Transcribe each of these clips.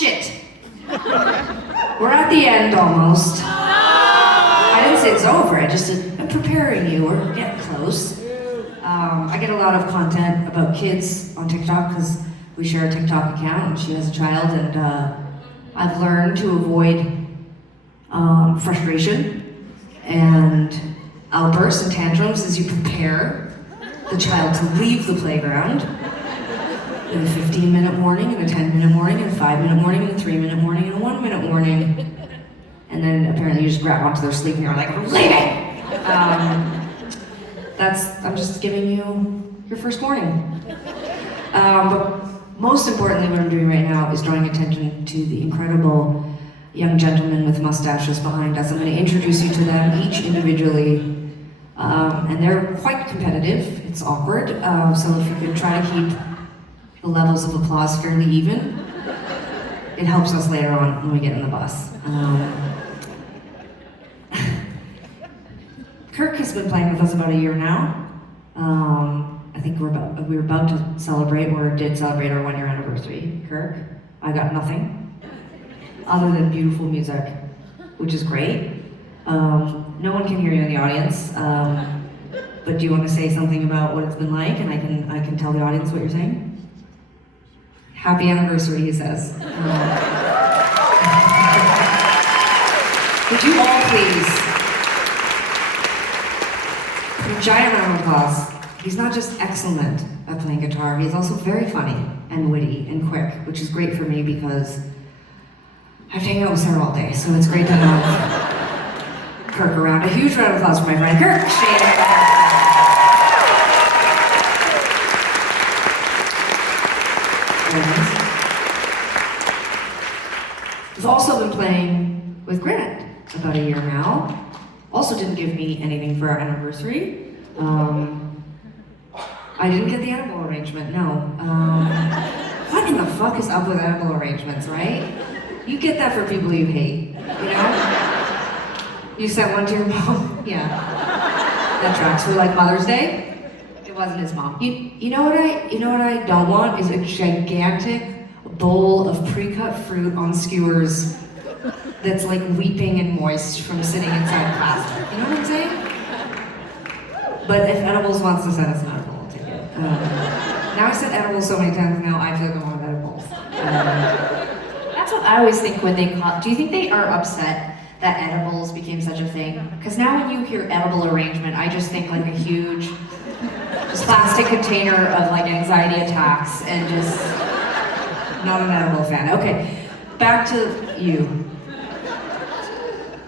shit. We're at the end almost. I didn't say it's over, I just said, I'm preparing you, we're getting close. I get a lot of content about kids on TikTok because we share a TikTok account and she has a child, and I've learned to avoid frustration and outbursts and tantrums as you prepare the child to leave the playground. In a 15-minute warning, and a 10-minute warning, and a 5-minute warning, and a 3-minute warning, and a 1-minute warning. And then apparently you just grab onto their sleeve and you're like, I'm leaving! I'm just giving you your first warning. But most importantly, what I'm doing right now is drawing attention to the incredible young gentlemen with mustaches behind us. I'm going to introduce you to them each individually. And they're quite competitive. It's awkward. So if you could try to keep the levels of applause fairly even, it helps us later on when we get in the bus. Kirk has been playing with us about a year now. I think we were about to celebrate, or did celebrate our 1-year anniversary. Kirk, I got nothing other than beautiful music, which is great. No one can hear you in the audience, but do you want to say something about what it's been like, and I can tell the audience what you're saying? Happy anniversary, he says. Would you all please, a giant round of applause. He's not just excellent at playing guitar, he's also very funny and witty and quick, which is great for me because I have to hang out with Sarah all day, so it's great to have Kirk around. A huge round of applause for my friend Kirk. I've also been playing with Grant about a year now. Also didn't give me anything for our anniversary. I didn't get the edible arrangement, no. What in the fuck is up with edible arrangements, right? You get that for people you hate, you know? You sent one to your mom? Yeah. That tracks. For like Mother's Day? It wasn't his mom. You know what I don't want is a gigantic bowl of pre-cut fruit on skewers that's like weeping and moist from sitting inside plastic. You know what I'm saying? But if Edibles wants to send us an edible, I'll take it. Now I said edibles so many times now, I feel like I want edibles. That's what I always think when they call. Do you think they are upset that edibles became such a thing? Because now when you hear edible arrangement, I just think like a huge just plastic container of like anxiety attacks and just not an edible fan. Okay, back to you.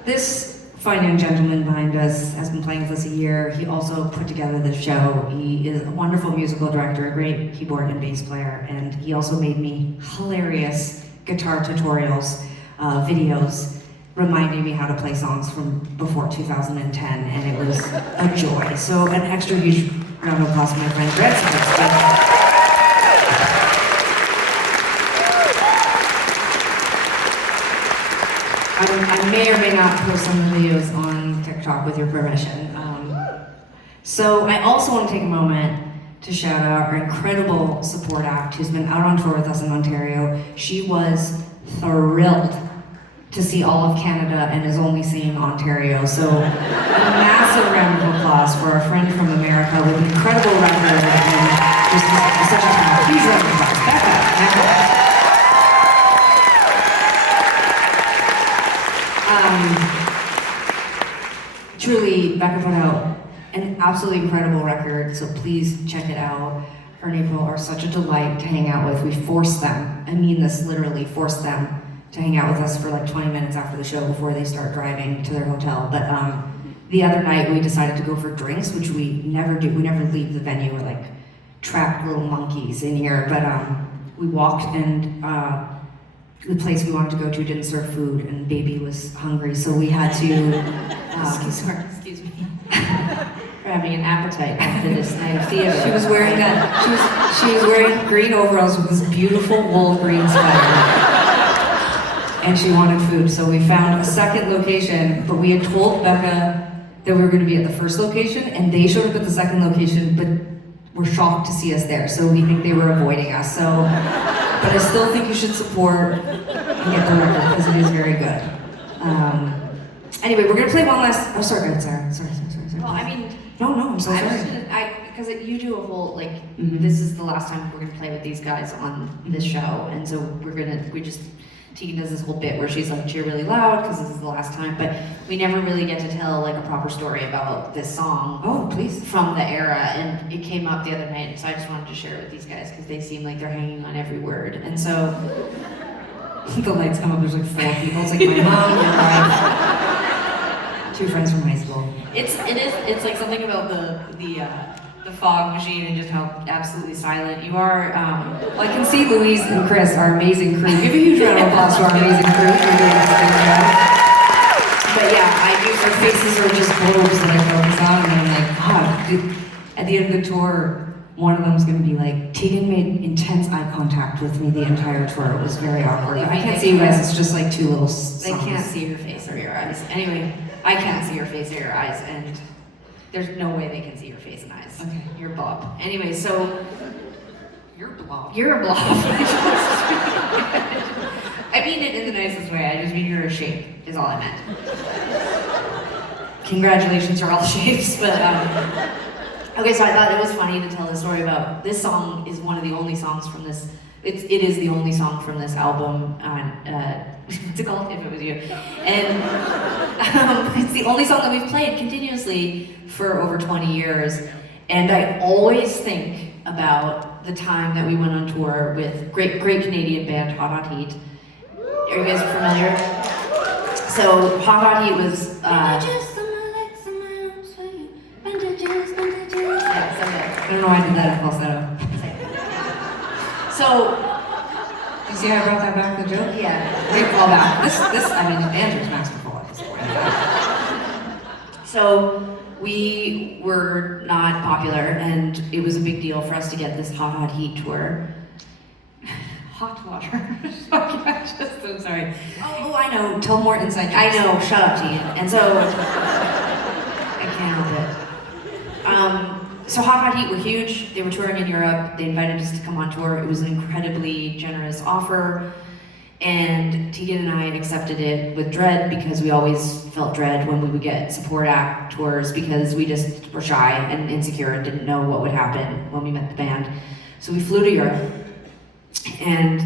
This fine young gentleman behind us has been playing with us a year. He also put together the show. He is a wonderful musical director, a great keyboard and bass player, and he also made me hilarious guitar tutorials, videos, reminding me how to play songs from before 2010, and it was a joy. So an extra huge round of applause for my friend Grant. I may or may not post some videos on TikTok with your permission. So I also want to take a moment to shout out our incredible support act who's been out on tour with us in Ontario. She was thrilled to see all of Canada and is only seeing Ontario. So a massive round of applause for our friend from America with an incredible record and just such a talent. Please round of applause. Becca. Truly, Becca put out an absolutely incredible record, so please check it out. Her and April are such a delight to hang out with. We forced them, I mean this literally, forced them to hang out with us for like 20 minutes after the show before they start driving to their hotel. But the other night we decided to go for drinks, which we never do. We never leave the venue. We're like trapped little monkeys in here. But we walked, and the place we wanted to go to didn't serve food, and baby was hungry, so we had to excuse me. We're having an appetite after this night of theater. She was wearing she was wearing green overalls with this beautiful wool green sweater, and she wanted food, so we found a second location. But we had told Becca that we were going to be at the first location, and they showed up at the second location, but were shocked to see us there, so we think they were avoiding us. So, but I still think you should support and get the record because it is very good. Anyway, we're gonna play one last. Oh, sorry, go ahead, Sarah. Sorry. Well, I mean, No, I'm so sorry. because you do a whole like Mhm. this is the last time we're gonna play with these guys on this show, and so Tegan does this whole bit where she's like cheer really loud because this is the last time, but we never really get to tell like a proper story about this song. Oh, please. From the era, and it came up the other night, so I just wanted to share it with these guys because they seem like they're hanging on every word, and so The lights come up. There's like 4 people. It's like my mom, my wife, 2 friends from high school. it's like something about the fog machine and just how absolutely silent you are. Well, I can see Louise and Chris, our amazing crew. Give a huge round of applause to our amazing crew for doing this good job. But yeah, their faces are just globes that I focus on, and I'm like, God. At the end of the tour, one of them's gonna be like, Tegan made intense eye contact with me the entire tour. It was very awkward. I can't see you guys. It's just like 2 little songs. They can't see your face or your eyes. Anyway, I can't see your face or your eyes, and there's no way they can see your face and eyes. Okay. You're a blob. Anyway, so You're a blob. you're a blob. I mean it in the nicest way. I just mean you're a shape, is all I meant. Congratulations, you're all shapes, but okay, so I thought it was funny to tell the story about this song is one of the only songs from this. It is the only song from this album. What's it called? If It Was You. And it's the only song that we've played continuously for over 20 years. And I always think about the time that we went on tour with great Canadian band Hot Heat. Are you guys familiar? So Hot Heat was. Yeah, so good. I don't know why I did that in falsetto. So, You see how I brought that back, the joke? yeah. Great callback. This, the band is masterful at this point. So we were not popular, and it was a big deal for us to get this Hot Heat tour. Hot water. I'm sorry. Oh, I know. Tell more inside jokes. I know. Shut up, Tegan. And so I can't help it. So Hot Heat were huge. They were touring in Europe. They invited us to come on tour. It was an incredibly generous offer. And Tegan and I accepted it with dread because we always felt dread when we would get support act tours because we just were shy and insecure and didn't know what would happen when we met the band. So we flew to Europe, and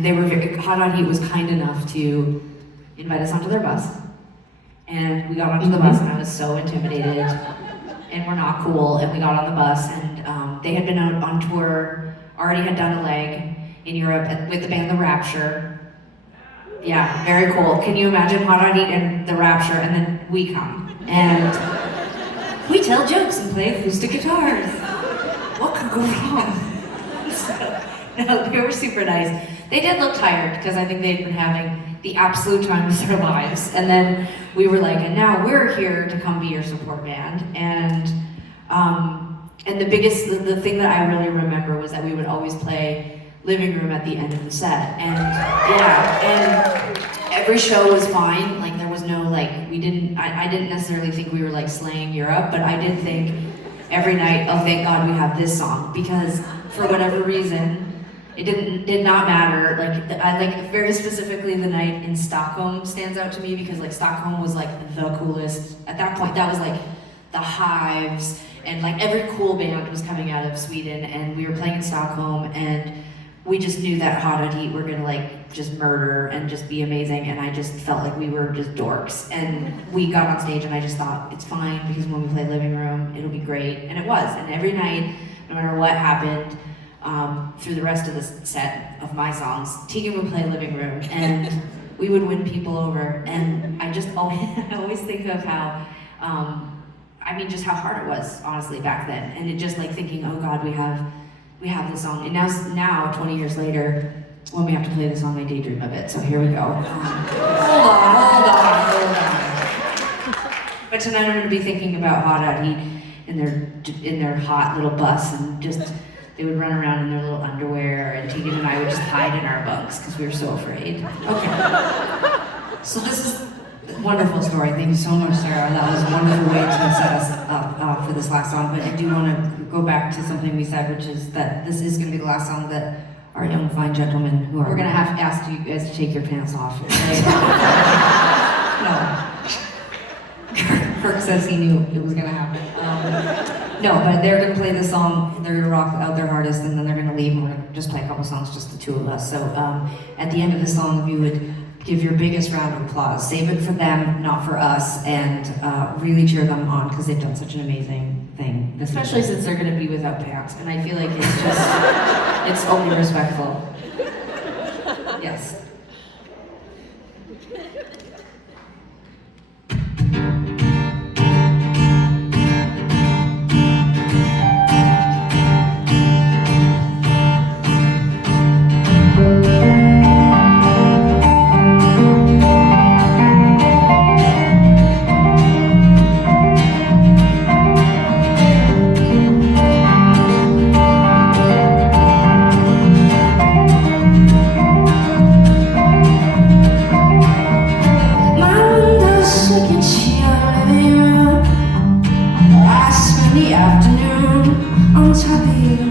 Hot Heat was kind enough to invite us onto their bus. And we got onto the bus, and I was so intimidated. And we're not cool, and we got on the bus, and they had been out on tour, already had done a leg in Europe with the band The Rapture. Yeah, very cool. Can you imagine Hot Heat and The Rapture, and then we come, and we tell jokes and play acoustic guitars. What could go wrong? No, they were super nice. They did look tired, because I think they'd been having the absolute time of their lives. And then we were like, and now we're here to come be your support band. And the thing that I really remember was that we would always play Living Room at the end of the set. And yeah, and every show was fine. Like there was no like, I didn't necessarily think we were like slaying Europe, but I did think every night, oh thank God we have this song, because for whatever reason, it did not matter. I very specifically the night in Stockholm stands out to me because like Stockholm was like the coolest. At that point, that was like the Hives, and like every cool band was coming out of Sweden, and we were playing in Stockholm, and we just knew that Hot Heat were gonna like just murder and just be amazing, and I just felt like we were just dorks. And we got on stage, and I just thought it's fine because when we play Living Room, it'll be great, and it was. And every night, no matter what happened. Through the rest of the set of my songs, Tegan would play Living Room, and we would win people over. And I always think of how, just how hard it was, honestly, back then. And it just like thinking, oh God, we have this song. And now 20 years later, when we have to play the song, I daydream of it. So here we go. Hold on. But tonight I'm going to be thinking about Hot Heat in their hot little bus, and just. They would run around in their little underwear, and Tegan and I would just hide in our bunks because we were so afraid. Okay. So this is a wonderful story. Thank you so much, Sarah. That was a wonderful way to set us up for this last song. But I do want to go back to something we said, which is that this is going to be the last song that our young fine gentlemen who are. We're gonna have to ask you guys to take your pants off. Right? No. Kirk says he knew it was gonna happen. No, but they're gonna play the song, they're gonna rock out their hardest, and then they're gonna leave, and we're gonna just play a couple songs, just the two of us. So at the end of the song, if you would give your biggest round of applause, save it for them, not for us, and really cheer them on, because they've done such an amazing thing. Especially since they're gonna be without pants, and I feel like it's just, it's only respectful. Yes. The afternoon on top of you.